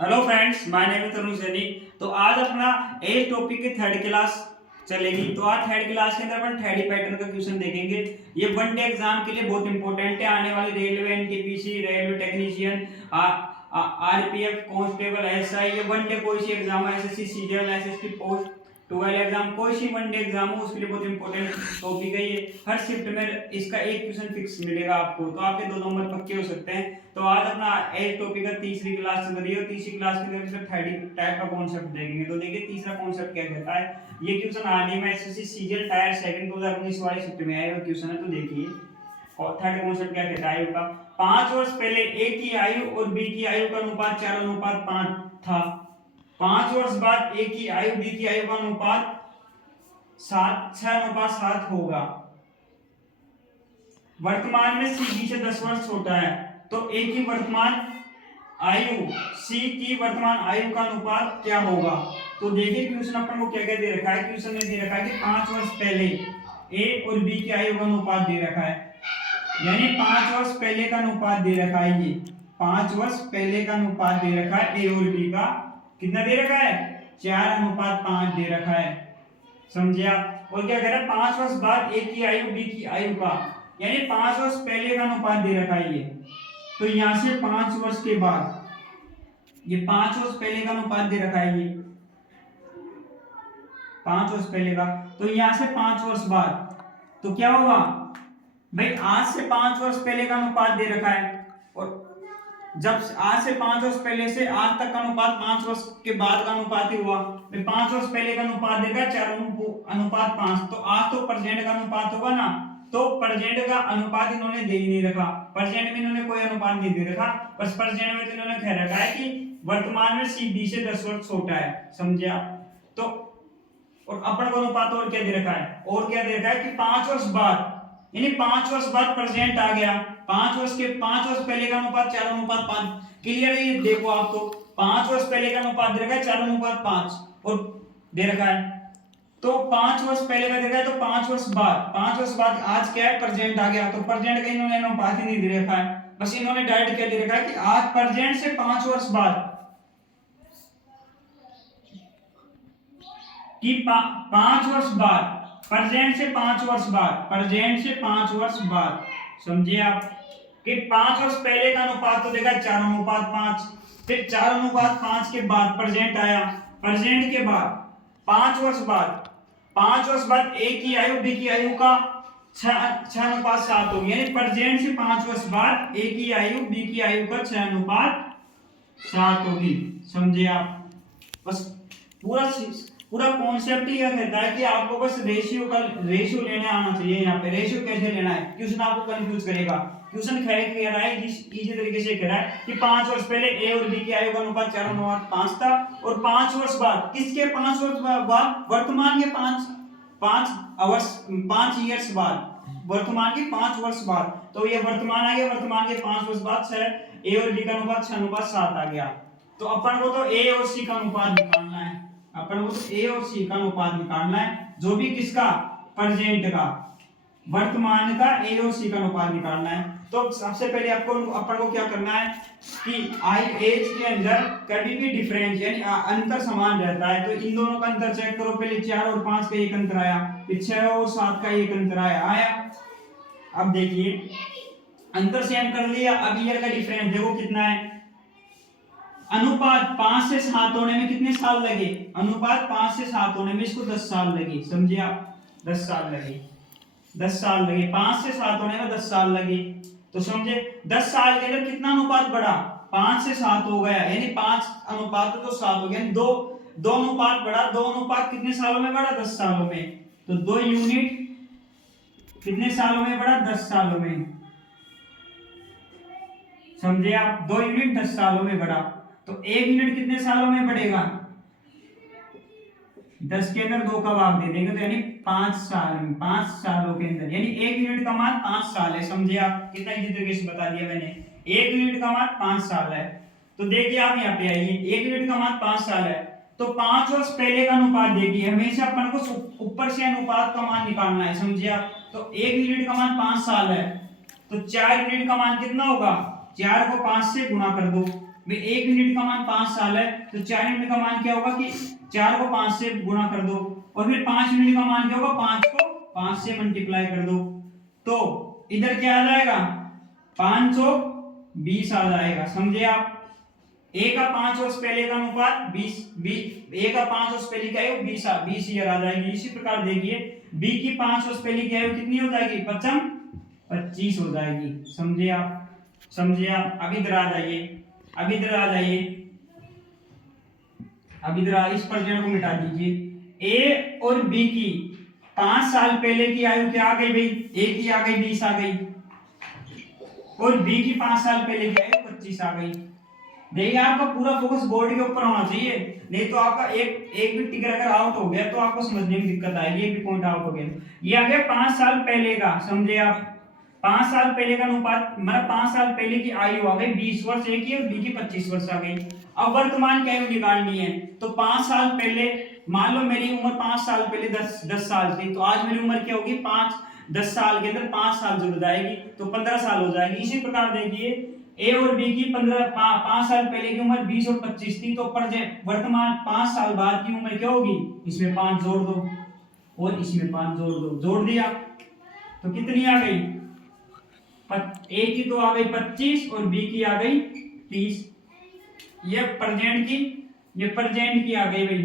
Hello friends, my name is Tanu Saini. तो आज अपना एज टॉपिक की थर्ड क्लास चलेगी। तो आज थर्ड क्लास के अंदर अपन थर्डी पैटर्न का क्वेश्चन देखेंगे। ये वन डे एग्जाम के लिए बहुत इंपॉर्टेंट है। आने वाली railway, NTPC, railway technician, RPF constable, SI, ये वन डे कोई सी एग्जाम है, SSC CGL, SSC post 12 exam, कोई सी वन डे एग्जाम हो उसके लिए बहुत इंपॉर्टेंट टॉपिक है ये। हर शिफ्ट में इसका एक क्वेश्चन फिक्स मिलेगा आपको, तो आपके 2 नंबर पक्के हो सकते हैं। तो आज अपना एज टॉपिक का तीसरी क्लास चल रही है। तीसरी क्लास के अंदर थर्डी टाइप का कॉन्सेप्ट देखेंगे। तो देखिए तीसरा कॉन्सेप्ट क्या कहता है। ये क्वेश्चन हाल ही में एसएससी सीजीएल टायर सेकंड 2019 वाली शिफ्ट में आया हुआ क्वेश्चन है। तो देखिए और थर्ड कॉन्सेप्ट क्या कहता है। आयु का 5 वर्ष पहले ए की आयु और बी की आयु का अनुपात 4:5 था। 5 वर्ष बाद ए की आयु बी की आयु का अनुपात 6:7 होगा। वर्तमान में सी बी से 10 वर्ष छोटा है, तो ए की वर्तमान आयु सी की वर्तमान आयु का अनुपात क्या होगा। तो देखिए क्वेश्चन अपन को क्या क्या दे रखा है। क्वेश्चन में दे रखा है कि 5 वर्ष पहले ए और बी की आयु का अनुपात दे रखा है, यानी 5 वर्ष पहले का अनुपात दे रखा है। ये 5 वर्ष पहले का अनुपात दे रखा है। ए और बी का कितना दे रखा है, 4:5 दे रखा है। समझे आप। और क्या कह रहा है, 5 वर्ष बाद ए की आयु बी की आयु का, यानी 5 वर्ष पहले का अनुपात दे रखा है ये। तो यहां से 5 वर्ष के बाद, ये 5 वर्ष पहले का अनुपात दे रखा है ये 5 वर्ष पहले का। तो यहां से 5 वर्ष बाद तो क्या होगा भाई, आज से 5 वर्ष पहले का अनुपात दे रखा है। और जब आज से 5 वर्ष पहले से आज तक का अनुपात 5 वर्ष के बाद का अनुपात ही हुआ। 5 वर्ष पहले का अनुपात देगा 4:5। तो आज तो प्रेजेंट का अनुपात होगा ना, तो प्रेजेंट का अनुपात इन्होंने दे ही नहीं रखा। प्रेजेंट में इन्होंने कोई अनुपात नहीं दे रखा, बस प्रेजेंट में तो इन्होंने कह रखा है कि वर्तमान में सी बी से 10 वर्ष छोटा है। समझे आप। तो और अपन को अनुपात और क्या दे रखा है, और क्या दे रखा है कि 5 वर्ष बाद, यानी 5 वर्ष बाद प्रेजेंट आ गया। 5 वर्ष पहले का अनुपात 4:5। क्लियर है ये, देखो आप। तो 5 वर्ष पहले का अनुपात दे रखा है 4:5 और दे रखा है। तो 5 वर्ष पहले का दे रखा है, तो 5 वर्ष बाद आज क्या है, प्रेजेंट आ गया। तो प्रेजेंट का इन्होंने अनुपात ही नहीं दे रखा है, बस इन्होंने डायरेक्ट क्या दे रखा है कि आज प्रेजेंट से 5 वर्ष बाद कि 5 वर्ष बाद, प्रेजेंट से 5 वर्ष बाद, समझिए आप कि 5 वर्ष पहले का अनुपात तो देखा 4:5, फिर 4:5 के बाद प्रेजेंट आया। प्रेजेंट के बाद 5 वर्ष बाद ए की आयु बी की आयु का 6:7 होगी, यानी प्रेजेंट से 5 वर्ष बाद ए की आयु बी की आयु का 6:7 होगी। समझे आप। बस पूरा कॉन्सेप्ट ही यह कहता है कि आपको बस रेशियो लेने आना चाहिए। यहाँ पे रेशियो कैसे लेना है, क्वेश्चन आपको कंफ्यूज करेगा। क्वेश्चन कह रहा है इजी तरीके से कह रहा है कि 5 वर्ष पहले ए और बी की आयु का अनुपात 4:5 था, और 5 वर्ष बाद, किसके 5 वर्ष बाद, वर्तमान के 5 ईयर्स बाद, वर्तमान के 5 वर्ष बाद। तो ये वर्तमान आ गया, वर्तमान के 5 वर्ष बाद 6 ए और बी का अनुपात 6:7 आ गया। तो अपन को तो ए और सी का अनुपात निकालना है। अपन को तो ए और सी का अनुपात निकालना है, जो भी किसका, प्रेजेंट का, वर्तमान का ए और सी का अनुपात निकालना है। तो सबसे पहले अपन को क्या करना है कि आई एज के अंदर कभी भी डिफरेंस यानी अंतर समान रहता है, तो इन दोनों का अंतर चेक करो। पहले 4 और 5 का एक अंतर आया, फिर 6 और 7 का एक अंतर आया। अब देखिए अंतर सेम कर लिया। अब ईयर का डिफरेंस देखो कितना है। अनुपात 5 से 7 होने में कितने साल लगे, अनुपात 5 से 7 होने में इसको 10 साल लगे। समझे आप, 10 साल लगे। 5 से 7 होने में 10 साल लगे। तो समझे 10 साल के अंदर कितना अनुपात बढ़ा, 5 से 7 हो गया, यानी 5 अनुपात तो 7 हो गया। दो अनुपात बढ़ा, 2 अनुपात कितने सालों में बढ़ा, 10 सालों में। तो 2 यूनिट कितने सालों में बढ़ा, 10 सालों में। समझे आप, 2 यूनिट 10 सालों में बढ़ा। तो 1 यूनिट कितने सालों में बढ़ेगा, 10 के अंदर 2 का भाग दे देंगे, तो यानी 5 सालों के अंदर, यानी 1 यूनिट का मान 5 साल है। समझे आप, कितना इजी तरीके से बता दिया मैंने। 1 यूनिट का मान 5 साल है। तो देखिए आप यहाँ पे आइए, 1 यूनिट का मान 5 साल है, तो 5 वर्ष पहले का अनुपात देखिए। हमेशा अपन को ऊपर से अनुपात का मान निकालना है। समझे आप। तो 1 यूनिट का मान 5 साल है, तो 4 यूनिट का मान कितना होगा, 4 को 5 से गुणा कर दो, भाई 1 यूनिट का मान 5 साल है, तो 4 यूनिट का मान क्या होगा कि 4 को 5 से गुणा कर दो, और फिर 5 यूनिट का मान क्या होगा, 5 को 5 से मल्टीप्लाई कर दो, तो इधर क्या आ जाएगा 520 आ जाएगा। समझे आप? a का 5 वर्ष पहले का अनुपात 20, a का 5 वर्ष पहले का आयु 20 ईयर आ जाएगी। इसी प्रकार देखिए b की 5 वर्ष पहले की आयु कितनी हो जाएगी, 25 हो जाएगी। समझे आप? समझे आप? अब इधर आ जाइए, अब इधर आ जाइए, अब इधर इस पर्याय को मिटा दीजिए। a और b की 5 साल पहले की आयु क्या आ गई भाई, a की आ गई 20 आ गई, और b की 5 साल पहले की आयु 25 आ गई। देखिए आपका पूरा फोकस बोर्ड के ऊपर होना चाहिए, नहीं तो आपका एक भी टिकर अगर आउट हो गया तो आपको समझने में दिक्कत आएगी। एक भी पॉइंट आउट हो गया, ये आ गया 5 साल पहले का। समझे आप? 5 साल पहले का अनुपात मतलब 5 साल पहले की आयु आ गई 20 वर्ष a की, और b की 25 वर्ष आ गई। अब वर्तमान की आयु निकालनी है, तो 5 साल पहले मान लो मेरी उम्र 5 साल पहले 10 साल थी, तो आज मेरी उम्र क्या होगी, 10 साल के अंदर 5 साल जुड़ जाएगी, तो 15 साल हो जाएगी। इसी प्रकार देखिए a और b की 5 साल पहले की उम्र 20 और 25 थी, तो वर्तमान 5 साल बाद की उम्र क्या होगी, इसमें 5 जोड़ दो और इसमें 5 जोड़ दो, जोड़ दिया तो कितनी आ गई, a की तो आ गई 25 और b की आ गई 30। ये प्रेजेंट की आ गई भाई,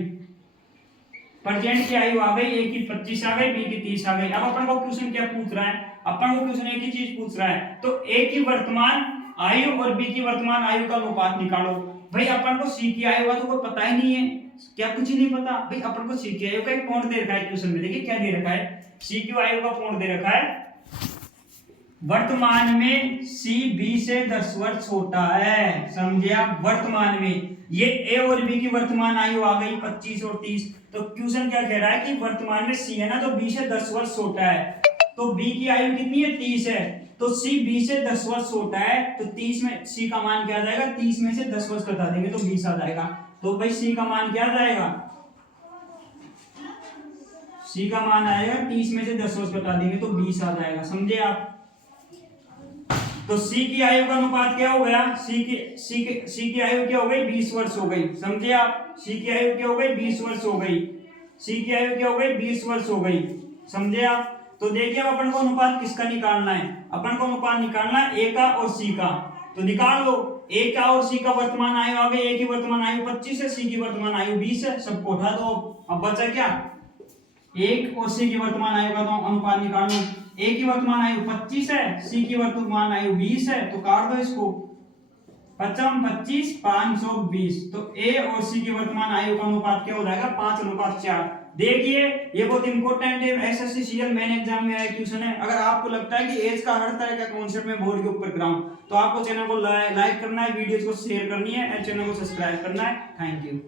प्रेजेंट की आयु आ गई, a की 25 आ गई, b की 30 आ गई। अब अपन को क्वेश्चन क्या पूछ रहा है, अपन को क्वेश्चन एक ही चीज पूछ रहा है, तो a की वर्तमान आयु और b की वर्तमान आयु का अनुपात निकालो। भाई अपन को c की आयु का तो कोई पता ही नहीं है, क्या कुछ नहीं पता भाई। अपन को c की आयु का एक पॉइंट दे रखा है क्वेश्चन में, देखिए क्या दे रखा है, c की आयु का पॉइंट दे रखा है वर्तमान में c b से 10 वर्ष छोटा है। समझे आप? वर्तमान में ये a और b की वर्तमान आयु आ गई 25 और 30, तो क्वेश्चन क्या कह रहा है कि वर्तमान में c है ना, तो b से 10 वर्ष छोटा है, तो b की आयु कितनी है, 30 है, तो c b से 10 वर्ष छोटा है, तो 30 में c का मान क्या आ जाएगा, 30 में से 10 वर्ष घटा देंगे तो 20 आ जाएगा। तो भाई c का मान क्या आ जाएगा, c का मान आएगा 30 में से 10 वर्ष घटा देंगे तो 20 आ जाएगा। समझे आप? तो c की आयु का अनुपात क्या हो गया, c की आयु क्या हो गई, 20 वर्ष हो गई। समझे आप? c की आयु क्या हो गई, 20 वर्ष हो गई, c की आयु क्या हो गई, 20 वर्ष हो गई। समझे आप? तो देखिए अब अपन को अनुपात किसका निकालना है, अपन को अनुपात निकालना है a का और c का, तो निकाल लो। a का और c का वर्तमान आयु आ गई, a की वर्तमान आयु 25 है, c की वर्तमान आयु 20 है, सबको उठा दो। अब बचा क्या, 1 और c की वर्तमान आयु का तो अनुपात निकाल लो। a की वर्तमान आयु 25 है, c की वर्तमान आयु 20 है, तो काट दो इसको, 25 520, तो a और c की वर्तमान आयु का अनुपात क्या हो जाएगा, 5:4। देखिए ये बहुत इंपॉर्टेंट है, एसएससी सीजीएल मेन एग्जाम में आया क्वेश्चन है। अगर आपको लगता है कि एज का हर तरह का कॉन्सेप्ट में बोर्ड के ऊपर कराऊं, तो आपको चैनल को लाइक करना है, वीडियोस को शेयर करनी है, चैनल को सब्सक्राइब करना है। Thank you.